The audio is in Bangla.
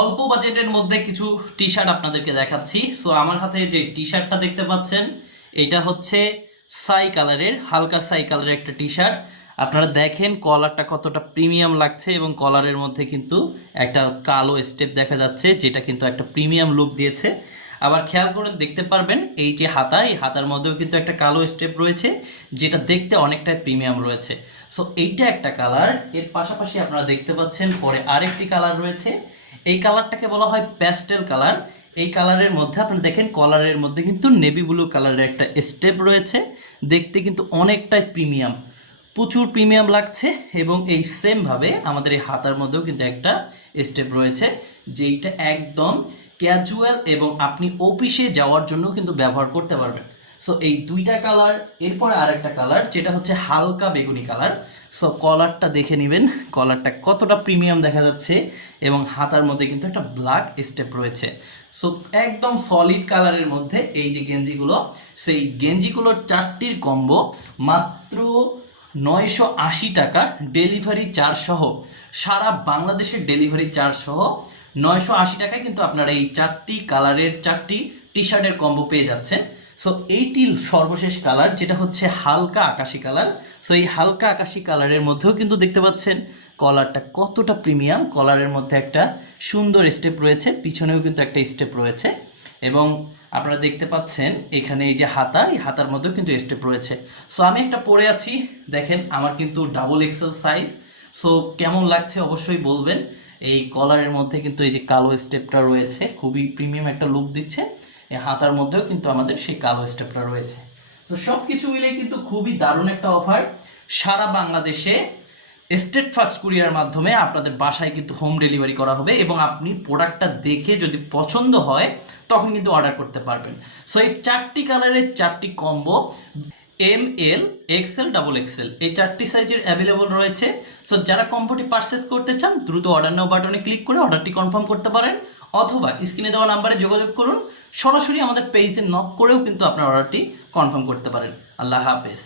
অল্প বাজেটের মধ্যে কিছু টি শার্ট আপনাদেরকে দেখাচ্ছি। সো আমার হাতে যে টি শার্টটা দেখতে পাচ্ছেন, এটা হচ্ছে সাই কালারের হালকা সাই কালারের একটা টি শার্ট আপনারা দেখেন কলারটা কতটা প্রিমিয়াম লাগছে এবং কলারের মধ্যে কিন্তু একটা কালো স্টেপ দেখা যাচ্ছে, যেটা কিন্তু একটা প্রিমিয়াম লুক দিয়েছে। আবার খেয়াল করে দেখতে পারবেন, এই যে হাতা, এই হাতার মধ্যেও কিন্তু একটা কালো স্টেপ রয়েছে, যেটা দেখতে অনেকটাই প্রিমিয়াম রয়েছে। সো এইটা একটা কালার। এর পাশাপাশি আপনারা দেখতে পাচ্ছেন, পরে আরেকটি কালার রয়েছে। এই কালারটাকে বলা হয় প্যাস্টেল কালার। এই কালারের মধ্যে আপনি দেখেন কলারের মধ্যে কিন্তু নেভি ব্লু কালারের একটা স্টেপ রয়েছে। দেখতে কিন্তু অনেকটাই প্রিমিয়াম। প্রচুর প্রিমিয়াম লাগছে এবং এই সেমভাবে আমাদের এই হাতার মধ্যেও কিন্তু একটা স্টেপ রয়েছে, যেইটা একদম ক্যাজুয়াল এবং আপনি অফিসে যাওয়ার জন্য কিন্তু ব্যবহার করতে পারবেন। সো এই দুইটা কালার এরপরে আরেকটা কালার যেটা হচ্ছে হালকা বেগুনি কালার সো কলারটা দেখে নেবেন কলারটা কতটা প্রিমিয়াম দেখা যাচ্ছে এবং হাতার মধ্যে কিন্তু একটা ব্ল্যাক স্টেপ রয়েছে। সো একদম সলিড কালারের মধ্যে এই যে গেঞ্জিগুলো, সেই গেঞ্জিগুলোর চারটির কম্বো মাত্র নয়শো আশি টাকা ডেলিভারি চার্জ সহ, সারা বাংলাদেশের ডেলিভারি চার্জ সহ নয়শো আশি টাকায় কিন্তু আপনারা এই চারটি কালারের চারটি টি শার্টের কম্বো পেয়ে যাচ্ছেন। সো এইটি সর্বশেষ কালার যেটা হচ্ছে হালকা আকাশি কালার সো এই হালকা আকাশি কালারের মধ্যেও কিন্তু দেখতে পাচ্ছেন কলারটা কতটা প্রিমিয়াম কলারের মধ্যে একটা সুন্দর স্টেপ রয়েছে, পিছনেও কিন্তু একটা স্টেপ রয়েছে। এবং আপনারা দেখতে পাচ্ছেন এখানে এই যে হাতা, এই হাতার মধ্যেও কিন্তু স্টেপ রয়েছে। সো আমি একটা পরে আছি, দেখেন আমার কিন্তু ডাবল এক্সেল সাইজ সো কেমন লাগছে অবশ্যই বলবেন। এই কলারের মধ্যে কিন্তু এই যে কালো স্টেপটা রয়েছে, খুবই প্রিমিয়াম একটা লুক দিচ্ছে। হাতার মধ্যেও কিন্তু আমাদের সেই কালো স্টেপটা রয়েছে। তো সব কিছু মিলে কিন্তু খুবই দারুণ একটা অফার। সারা বাংলাদেশে স্টেট ফার্স্ট কুরিয়ার মাধ্যমে আপনাদের বাসায় কিন্তু হোম ডেলিভারি করা হবে এবং আপনি প্রোডাক্টটা দেখে যদি পছন্দ হয়, তখন কিন্তু অর্ডার করতে পারবেন। সো এই চারটি কালারের চারটি combo M L XL double XL এই চারটি সাইজের অ্যাভেলেবল রয়েছে। সো যারা কম্বোটি পারচেস করতে চান, দ্রুত অর্ডার নাও বাটনে ক্লিক করে অর্ডারটি কনফার্ম করতে পারেন। অথবা স্ক্রিনে দেওয়া নাম্বারে যোগাযোগ করুন। সরাসরি আমাদের পেজে নক করেও কিন্তু আপনার অর্ডারটি কনফার্ম করতে পারেন। আল্লাহ হাফেজ।